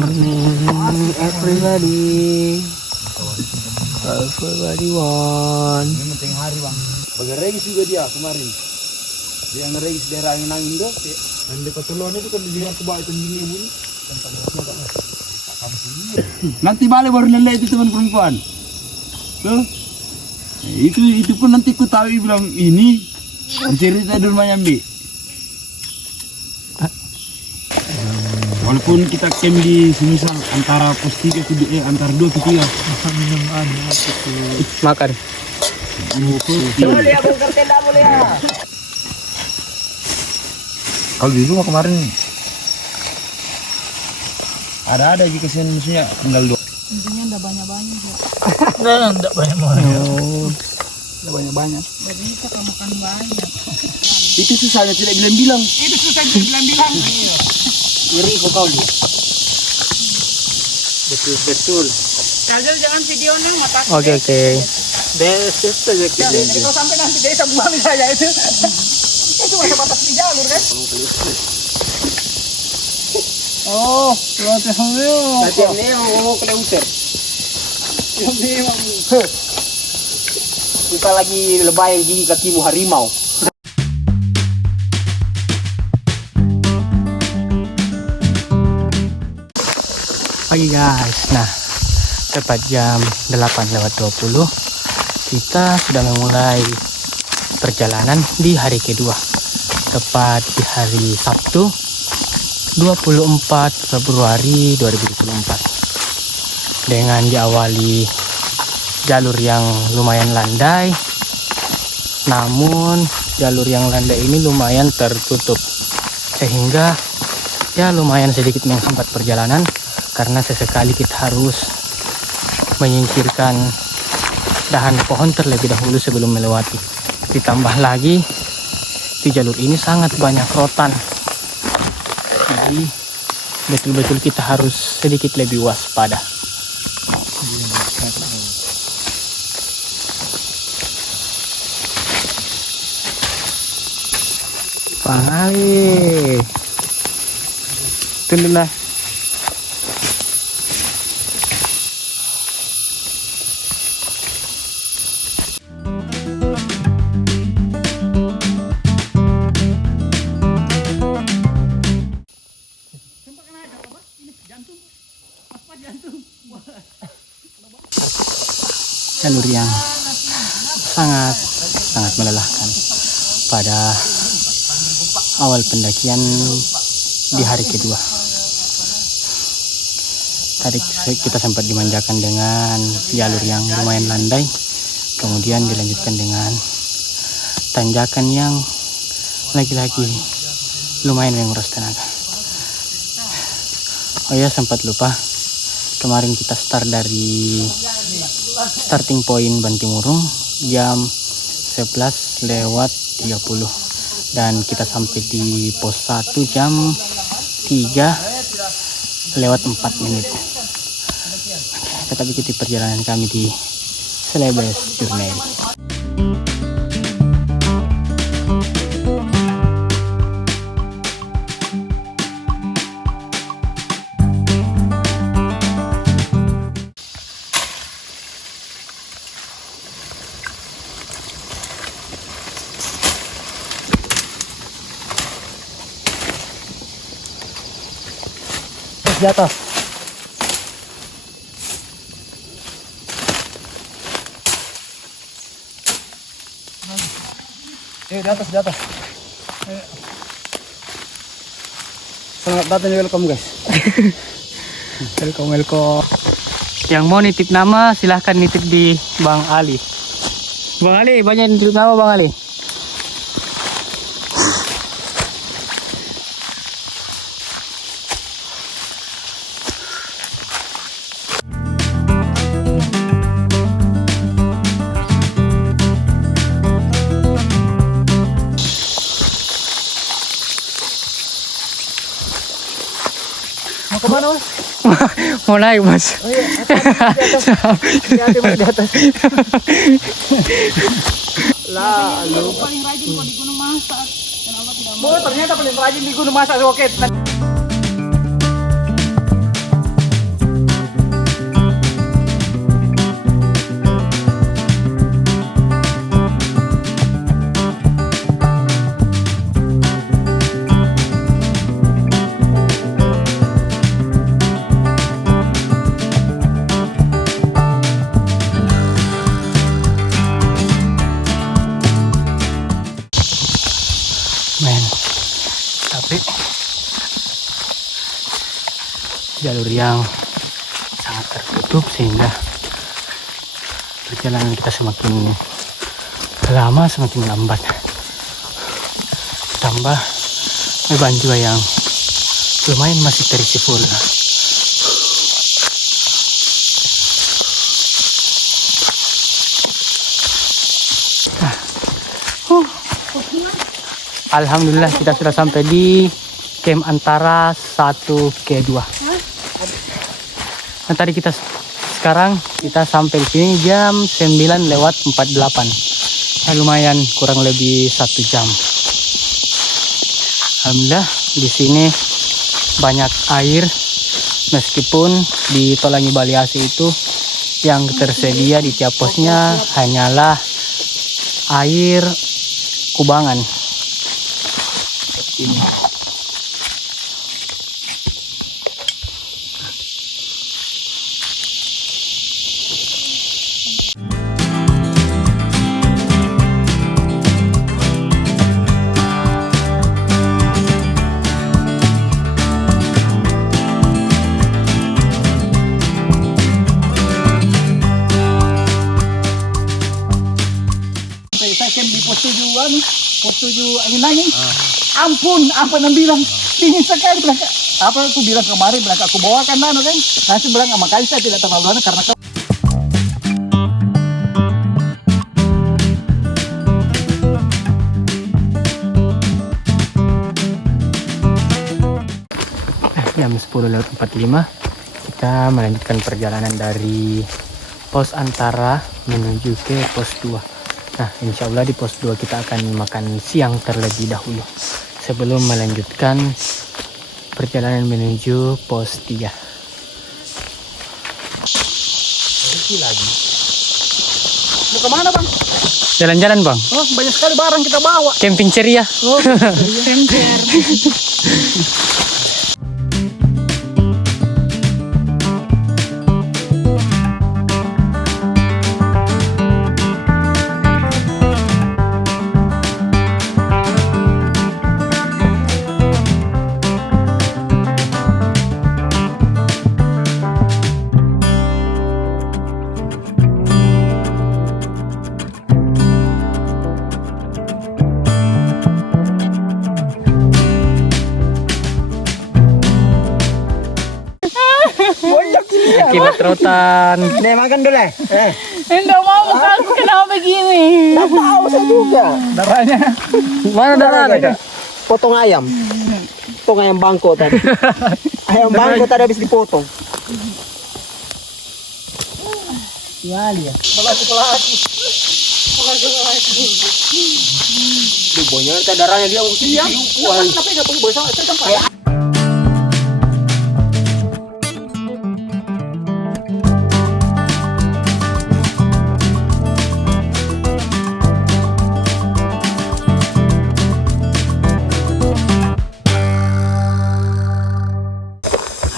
morning, everybody. Everybody won. Ini penting hari bang. Bagaregis juga dia kemarin. Dia ngeregis daerah yang nangin deh. Dan di Patulon itu kan di luar kebaikan gini bunyi. Nanti balik baru nilai itu teman perempuan. Tuh. Itu pun nanti ku tahu bilang ini cerita dulu Mayambi. Walaupun kita camp di semisal antara pos 3 ke antara 2 ke 3 minum Makan. Boleh ya, bongkar tenda boleh ya. Kalau di rumah kemarin ada jika sih maksudnya tinggal 2. Intinya enggak banyak-banyak ya. Enggak banyak-banyak. Enggak banyak-banyak. Jadi kita makan banyak. Itu susahnya tidak bilang-bilang. Itu susah bilang-bilang. Iya. Ngeri kok kau lihat. Betul. Kalian jangan video nih mata. Oke. Beses saja kita. Jadi kalau sampai nanti desa buang saya itu. Itu masa batas di jalur kan? Oh, lote hamil. Nanti ini mau kena uter. Memang. Kita lagi lebay gigi kakimu harimau. Pagi guys. Nah, tepat jam 8:20 kita sudah memulai perjalanan di hari kedua. Tepat di hari Sabtu 24 Februari 2024. Dengan diawali jalur yang lumayan landai. Namun jalur yang landai ini lumayan tertutup. Sehingga ya lumayan sedikit menghambat perjalanan. Karena sesekali kita harus menyingkirkan dahan pohon terlebih dahulu sebelum melewati. Ditambah lagi di jalur ini sangat banyak rotan. Jadi betul-betul kita harus sedikit lebih waspada. Pangali. Tunduk lah. Jalur yang sangat melelahkan pada awal pendakian di hari kedua. Tadi kita sempat dimanjakan dengan jalur yang lumayan landai, kemudian dilanjutkan dengan tanjakan yang lagi-lagi lumayan menguras tenaga. Oh ya, sempat lupa, kemarin kita start dari starting point Bantimurung jam 11:30 dan kita sampai di pos 1 jam 3:04. Tetap ikuti perjalanan kami di Celebes Journey. Di atas. Di atas. Selamat datang, welcome guys. Welcome. Yang mau nitip nama silahkan nitip di Bang Ali. Bang Ali, banyak nitip nama Bang Ali. Mau kemana mas? Mau naik mas. Oh iya, hati-hati mas di atas. Lalu paling rajin kok di Gunung Masak. Kenapa tidak mau? Ternyata paling rajin di Gunung Masak Roket. jalur yang sangat tertutup sehingga perjalanan kita semakin lama semakin lambat, tambah beban juga yang lumayan masih terisi full. Alhamdulillah kita sudah sampai di camp antara 1 ke 2. Nah, tadi sekarang kita sampai di sini jam 9:48. Ya, lumayan kurang lebih 1 jam. Alhamdulillah di sini banyak air, meskipun di Tolangi Baliase itu yang tersedia di tiap posnya hanyalah air kubangan. Ini. Saya camp di pos 7 angin-angin. Ampun, apa yang bilang dingin sekali. Bilang, apa aku bilang kemarin, bilang aku bawakan nano kan. Nanti bilang makanya saya tidak terlalu lama karena jam 10:45 kita melanjutkan perjalanan dari pos antara menuju ke pos 2. Nah, insya Allah di pos 2 kita akan makan siang terlebih dahulu sebelum melanjutkan perjalanan menuju pos 3. lagi. Mau kemana bang? Jalan-jalan bang. Oh banyak sekali barang kita bawa. Camping ceria. Oh, camping. Akibat rotan. Nih makan dulu eh. Enggak mau mukaku kenapa begini? Nggak tahu saya juga. Darahnya. Mana darahnya? Potong ayam. Potong ayam bangko tadi. Ayam bangko tadi habis dipotong. Ya dia. Pelaki. Duh, bonyol darahnya dia siap. Tapi enggak perlu bosan.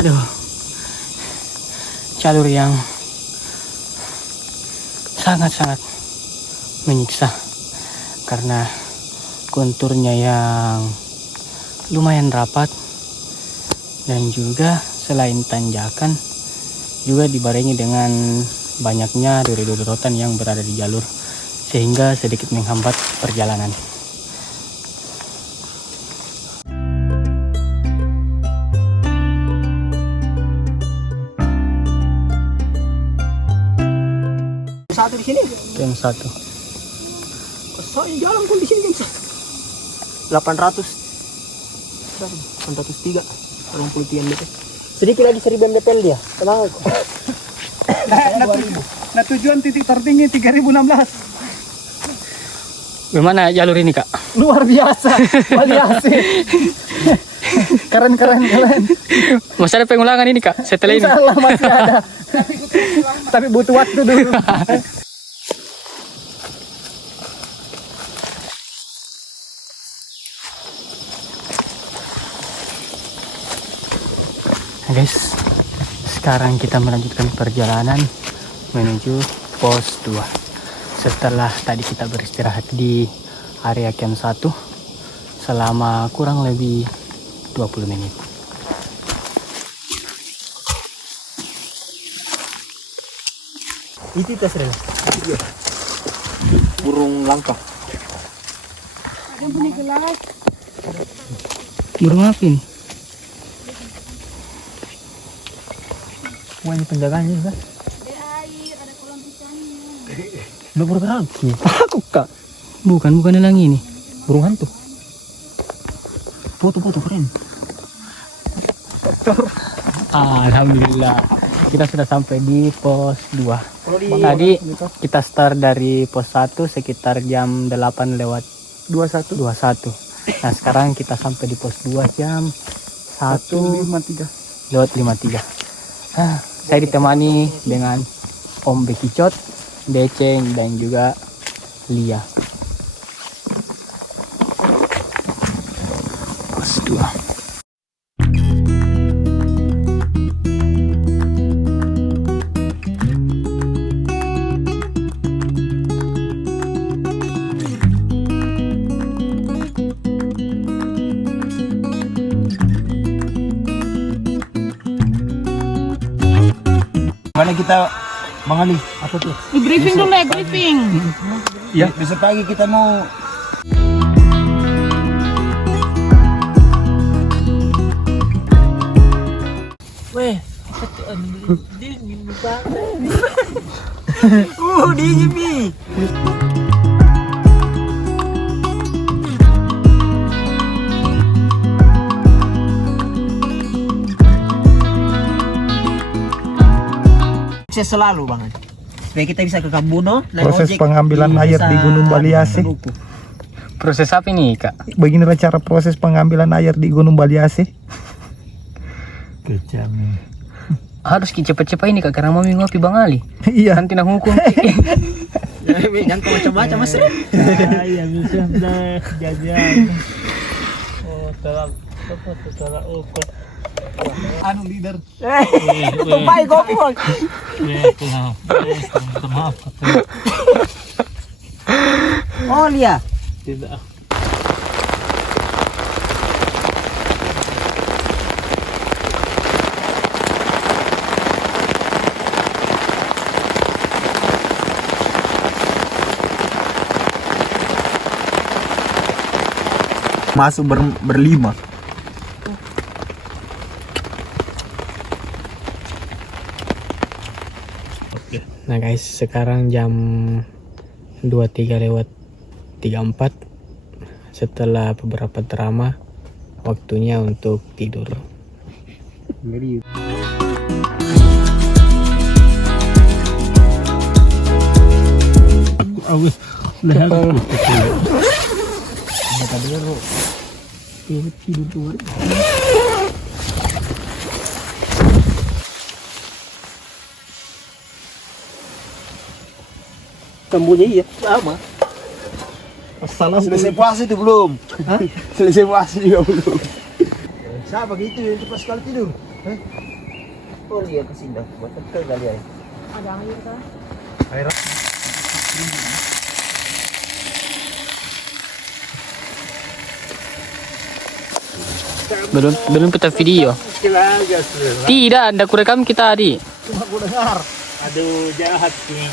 Aduh, jalur yang sangat-sangat menyiksa karena konturnya yang lumayan rapat dan juga selain tanjakan juga dibarengi dengan banyaknya duri-duri rotan yang berada di jalur sehingga sedikit menghambat perjalanan. Satu di sini. Yang satu. Soalnya jalan pun di sini kan 800. 803. 80 mdp. Sedikit lagi 1000 mdpl dia. Tenang aku. Nah tujuan titik tertinggi 3016. Gimana jalur ini kak? Luar biasa. Baliase. Keren. Masih ada pengulangan ini kak setelah ini? Insyaallah masih ada. Tapi butuh waktu dulu. Nah guys, sekarang kita melanjutkan perjalanan menuju pos 2. Setelah tadi kita beristirahat di area camp 1 selama kurang lebih 20 menit. Itu tas rel. Burung langka. Burung apa ini? Wah, ini penjaganya juga. Lu bergerak sih. Aku kak. Bukan yang ini. Burung hantu. Foto-foto keren. Alhamdulillah. Kita sudah sampai di pos 2. Tadi kita start dari pos 1 sekitar jam 8 lewat 21. Nah sekarang kita sampai di pos 2 jam 1:53 lewat 53. Saya ditemani dengan Om Bekicot, Deceng, dan juga Lia. Pos 2. Mana kita Bang Ali? Apa tuh? Briefing dulu ya, briefing. Ya, besok pagi kita mau Weh, dingin nih. Sukses selalu Bang. Supaya kita bisa ke Kambuno. Proses pengambilan air di Gunung Baliase. Proses apa ini kak? Beginilah cara proses pengambilan air di Gunung Baliase. Kejam. Harus cepet-cepet ini kak, karena mami ngopi Bang Ali. Iya. Nanti nak hukum. Jangan macam-macam Mas. Ya bisa dah jajan. Oh, telah ukur. Anu leader. Tumpah kopi Bang. Maaf. Oh, Lia. Tidak. masuk berlima. Nah guys, sekarang jam 23 lewat 34. Setelah beberapa drama, waktunya untuk tidur. Sembunyi ya, sama. Selesai puasa itu belum? Selesai puasa juga belum? Siapa gitu yang cepat sekali tidur? Oh, Lia ke sini dah. Buat tekel kali ya. Ada air kah? Air. Belum kita video. Tidak, anda kurekam kita tadi. Cuma aku dengar. Aduh, jahat sih.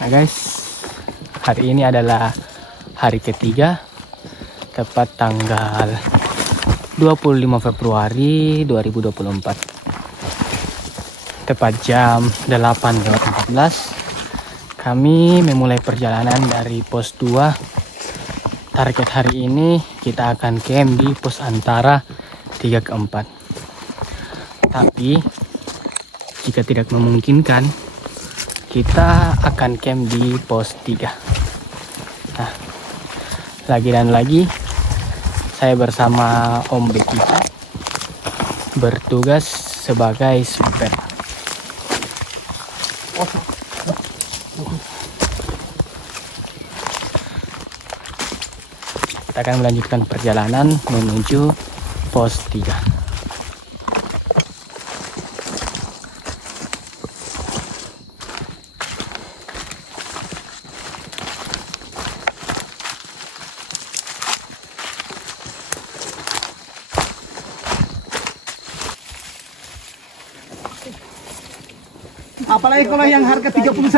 Nah guys, hari ini adalah hari ketiga, tepat tanggal 25 Februari 2024. Tepat jam 8:14 kami memulai perjalanan dari pos 2. Target hari ini kita akan camp di pos antara 3 ke 4. Tapi jika tidak memungkinkan, kita akan camp di pos 3. Nah, lagi dan lagi saya bersama Om Beki bertugas sebagai super. Kita akan melanjutkan perjalanan menuju pos 3. Apalagi kalau yang harga 31.000.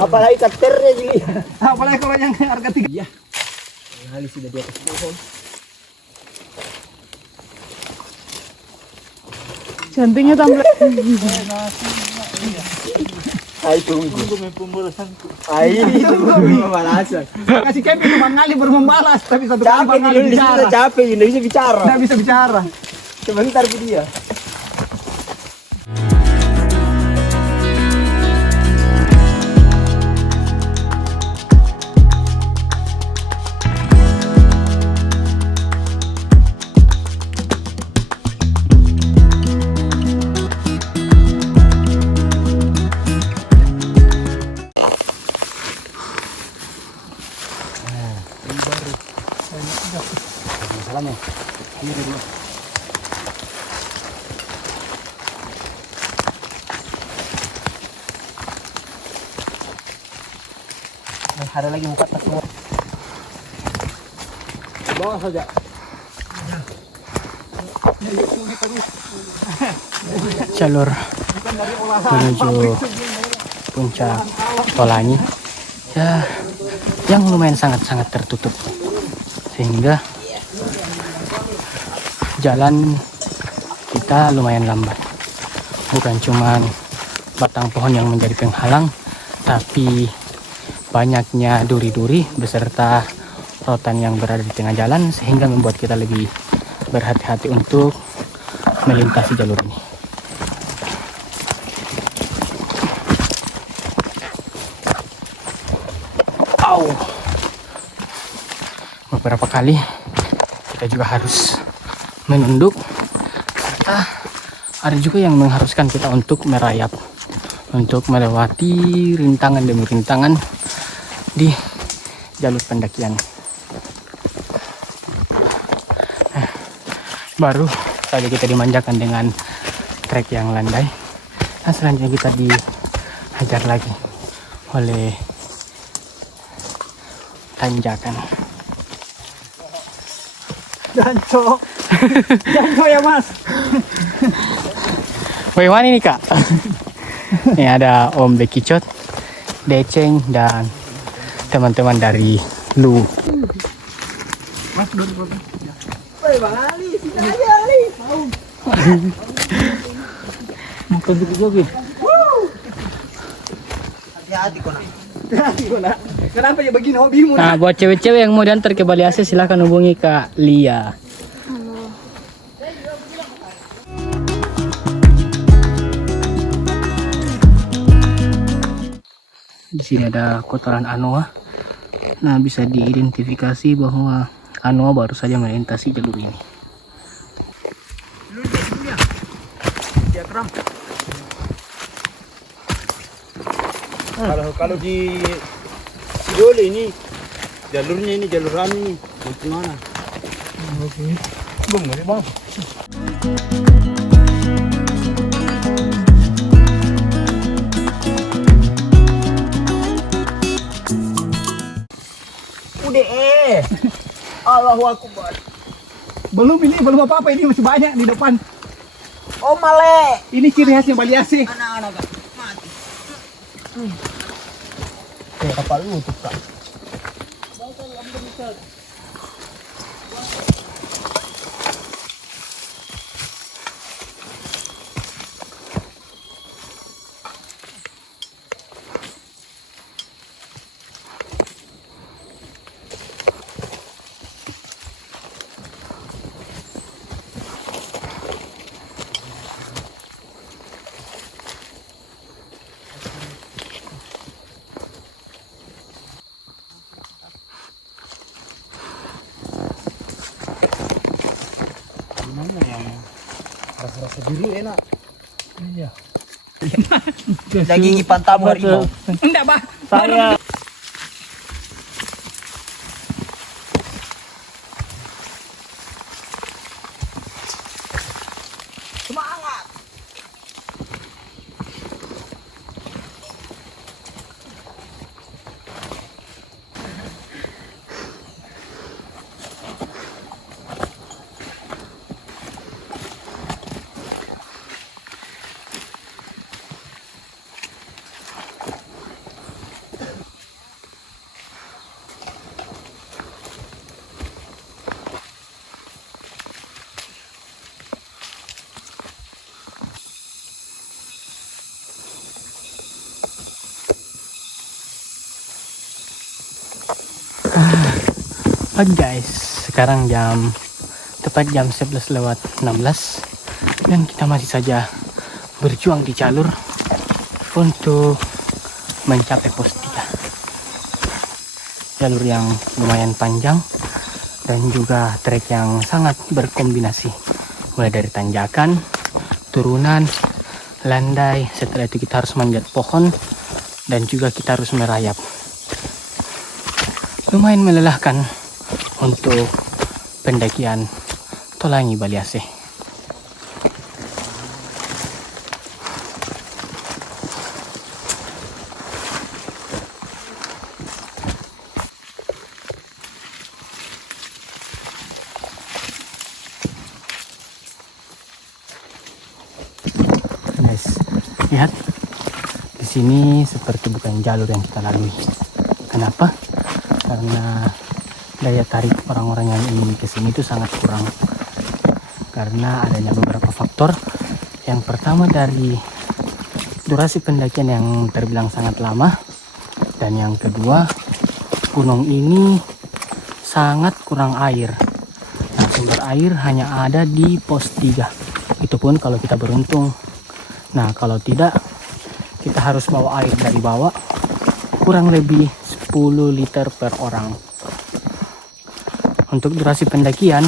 Apalagi kapternya gini. Apalagi kalau yang harga 3. Ya. Kali sudah di atas pohon. Cantiknya tambah. Ay, tunggu. Tunggu may pembalasanku. Ay, tunggu pembalasan. Kasih Kevin itu Bang Ali baru membalas, tapi satu kali Capek Bang Ali di Indonesia, bicara. capek Indonesia bicara. Nggak bisa bicara. Sebentar dia. Ada lagi buka tas semua. Bawa saja. Jalur menuju puncak Tolangi ya yang lumayan sangat-sangat tertutup, sehingga jalan kita lumayan lambat. Bukan cuman batang pohon yang menjadi penghalang, tapi banyaknya duri-duri beserta rotan yang berada di tengah jalan, sehingga membuat kita lebih berhati-hati untuk melintasi jalur ini. Au. Beberapa kali kita juga harus menunduk, serta ada juga yang mengharuskan kita untuk merayap, untuk melewati rintangan demi rintangan di jalur pendakian. Baru saja kita dimanjakan dengan trek yang landai, dan selanjutnya kita dihajar lagi oleh tanjakan. Janco. Janco ya Mas. Bagaimana ini Kak? Ini ada Om Bekicot, Deceng, dan teman-teman dari Lu. Mas dulu foto. Woi, Bang Ali, sini aja Ali. Bukan lagi. Hati-hati kau nak. Nak. Kenapa ya begini hobimu? Nah, buat cewek-cewek yang mau diantar ke Bali AC silahkan hubungi Kak Lia. Di sini ada kotoran anoa. Nah, bisa diidentifikasi bahwa anoa baru saja melintasi jalur ini. Kalau di Sidole ini jalurnya ini jalur rame ini. Mau kemana? Belum Bang. Udah Allahu Akbar. Belum apa-apa, ini masih banyak di depan. Oh male. Ini ciri khasnya Bali AC. Anak-anak mati. Kayak kapal lutut Kak. Rasa biru enak. Iya. Dan gigi pantamu harimau. Enggak, Bah. Saya Semangat. Oke guys, sekarang tepat jam 11:16 dan kita masih saja berjuang di jalur untuk mencapai pos 3. Jalur yang lumayan panjang dan juga trek yang sangat berkombinasi, mulai dari tanjakan, turunan, landai, setelah itu kita harus manjat pohon dan juga kita harus merayap. Lumayan melelahkan untuk pendakian Tolangi Baliase. Guys, lihat di sini seperti bukan jalur yang kita lalui. Kenapa? Karena daya tarik orang-orang yang ingin kesini itu sangat kurang karena adanya beberapa faktor. Yang pertama dari durasi pendakian yang terbilang sangat lama, dan yang kedua gunung ini sangat kurang air. Nah, sumber air hanya ada di pos 3, itu pun kalau kita beruntung. Nah, kalau tidak kita harus bawa air dari bawah kurang lebih 10 liter per orang. Untuk durasi pendakian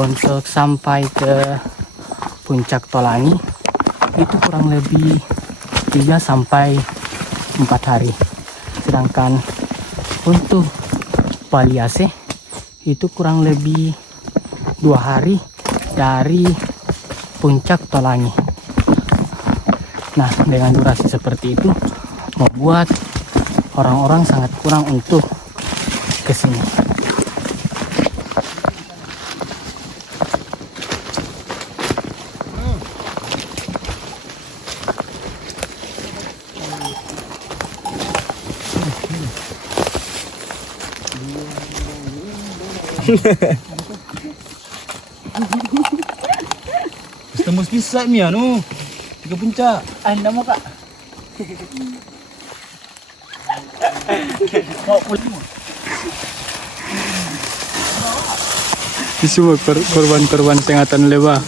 untuk sampai ke puncak Tolangi itu kurang lebih 3 sampai 4 hari. Sedangkan untuk Baliase itu kurang lebih 2 hari dari puncak Tolangi. Nah, dengan durasi seperti itu membuat orang-orang sangat kurang untuk kesini. Tembus bisa mi anu. 3 puncak. Anda mau, Kak? Semua korban-korban sengatan lewa.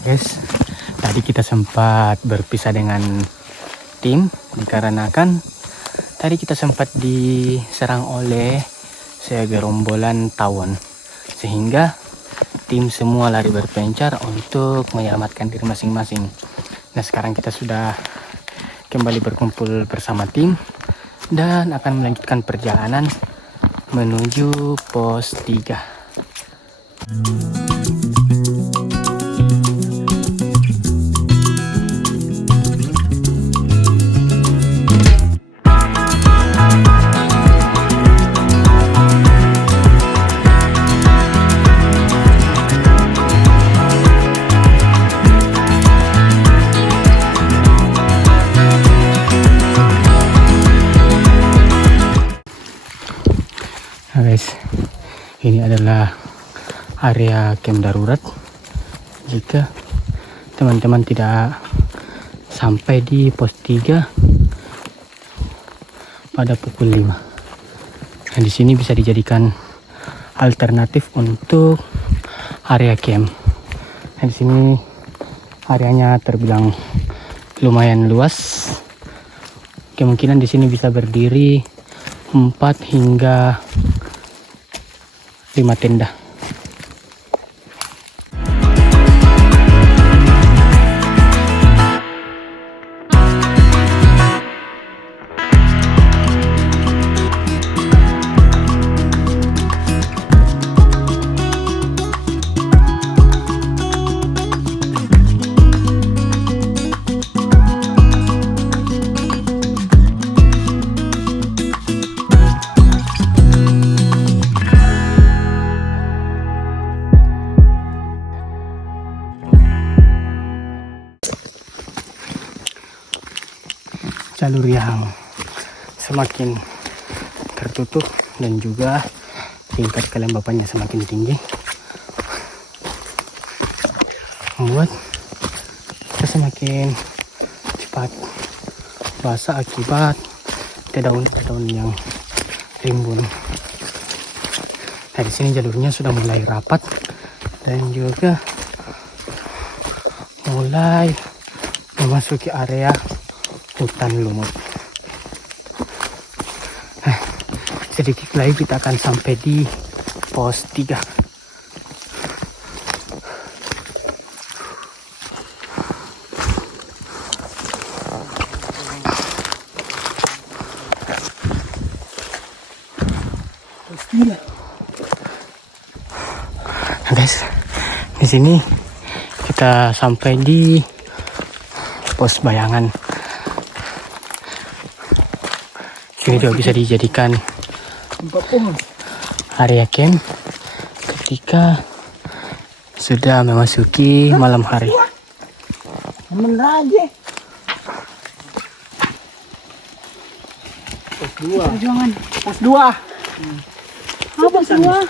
Guys, tadi kita sempat berpisah dengan tim dikarenakan tadi kita sempat diserang oleh segerombolan tawon, sehingga tim semua lari berpencar untuk menyelamatkan diri masing-masing. Nah, sekarang kita sudah kembali berkumpul bersama tim dan akan melanjutkan perjalanan menuju pos 3. Nah guys, ini adalah area camp darurat jika teman-teman tidak sampai di pos 3 pada pukul 5. Nah, di sini bisa dijadikan alternatif untuk area camp. Nah, di sini areanya terbilang lumayan luas. Kemungkinan di sini bisa berdiri 4 hingga 5 tenda. Jalur yang semakin tertutup dan juga tingkat kelembapannya semakin tinggi membuat kita semakin cepat basah akibat daun-daun yang rimbun. Nah, di sini jalurnya sudah mulai rapat dan juga mulai memasuki area hutan lumut. Nah, sedikit lagi kita akan sampai di pos 3. Nah, guys, di sini kita sampai di pos bayangan. Ini juga bisa dijadikan area camp ketika sudah memasuki malam hari. Perjuangan. Pos 2. Apa semua?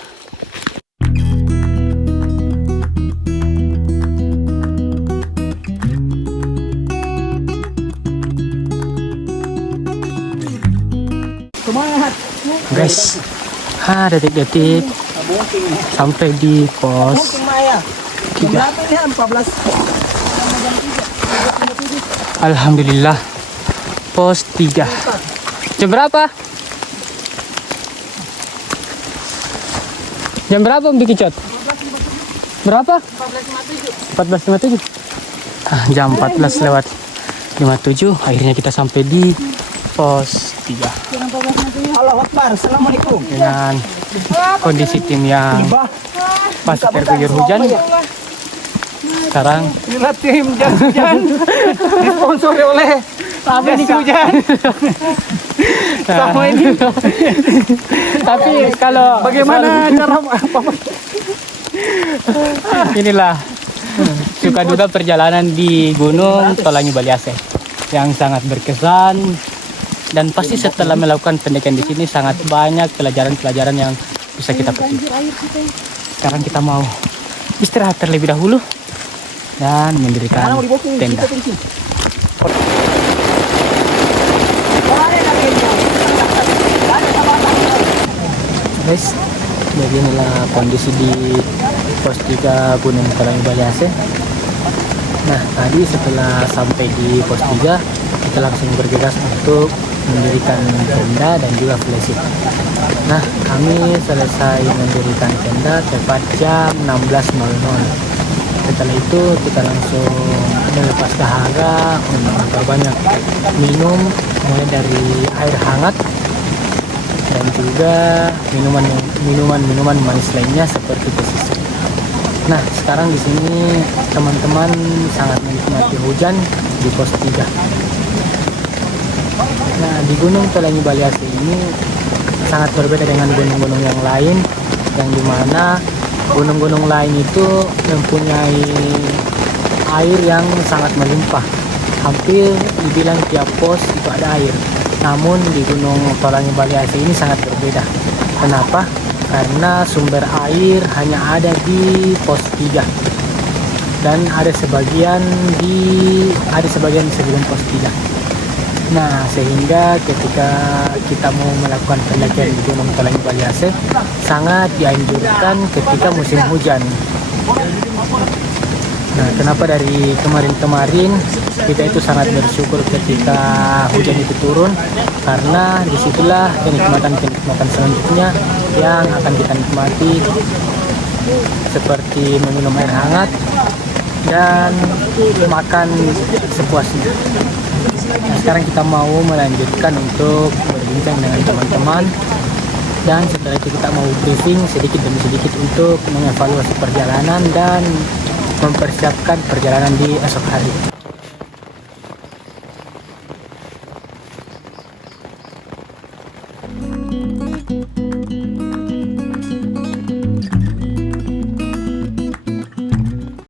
Semangat. Guys, detik-detik sampai di pos Maya. 3. Berapa ini? 14. Alhamdulillah, pos 3. Jam berapa? Jam berapa Om Bikicot? Berapa? 14.57. Jam 14 lewat 57. Akhirnya kita sampai di pos 3 Allahu Akbar. Assalamualaikum. dengan kondisi tim yang masih terguyur hujan. Sekarang Inilah tim jas hujan disponsori oleh jas hujan. Sama ini. tapi kalau Bagaimana cara inilah suka duka perjalanan di Gunung Tolangi Baliase yang sangat berkesan, dan pasti setelah melakukan pendakian di sini sangat banyak pelajaran-pelajaran yang bisa kita petik. Sekarang kita mau istirahat terlebih dahulu dan mendirikan tenda. Guys, jadi inilah kondisi di pos 3 Gunung Tolangi Baliase. Nah, tadi setelah sampai di pos 3 kita langsung bergegas untuk mendirikan tenda dan juga flashlight. Nah, kami selesai mendirikan tenda tepat jam 16.00. Setelah itu kita langsung melepas dahaga untuk memperbanyak minum, mulai dari air hangat dan juga minuman manis lainnya seperti pesisir. Nah, sekarang di sini teman-teman sangat menikmati hujan di pos 3. Nah, di Gunung Tolangi Baliase ini sangat berbeda dengan gunung-gunung yang lain, yang dimana gunung-gunung lain itu mempunyai air yang sangat melimpah. Hampir dibilang tiap pos itu ada air. Namun di Gunung Tolangi Baliase ini sangat berbeda. Kenapa? Karena sumber air hanya ada di pos 3 dan ada sebagian di sebelum pos 3. Nah, sehingga ketika kita mau melakukan pendakian di Gunung Talangi Baliase sangat dianjurkan ketika musim hujan. Nah, kenapa dari kemarin-kemarin kita itu sangat bersyukur ketika hujan itu turun, karena disitulah kenikmatan-kenikmatan selanjutnya yang akan kita nikmati, seperti meminum air hangat dan makan sepuasnya. Nah, sekarang kita mau melanjutkan untuk berbincang dengan teman-teman, dan setelah itu kita mau briefing sedikit demi sedikit untuk mengevaluasi perjalanan dan mempersiapkan perjalanan di esok hari.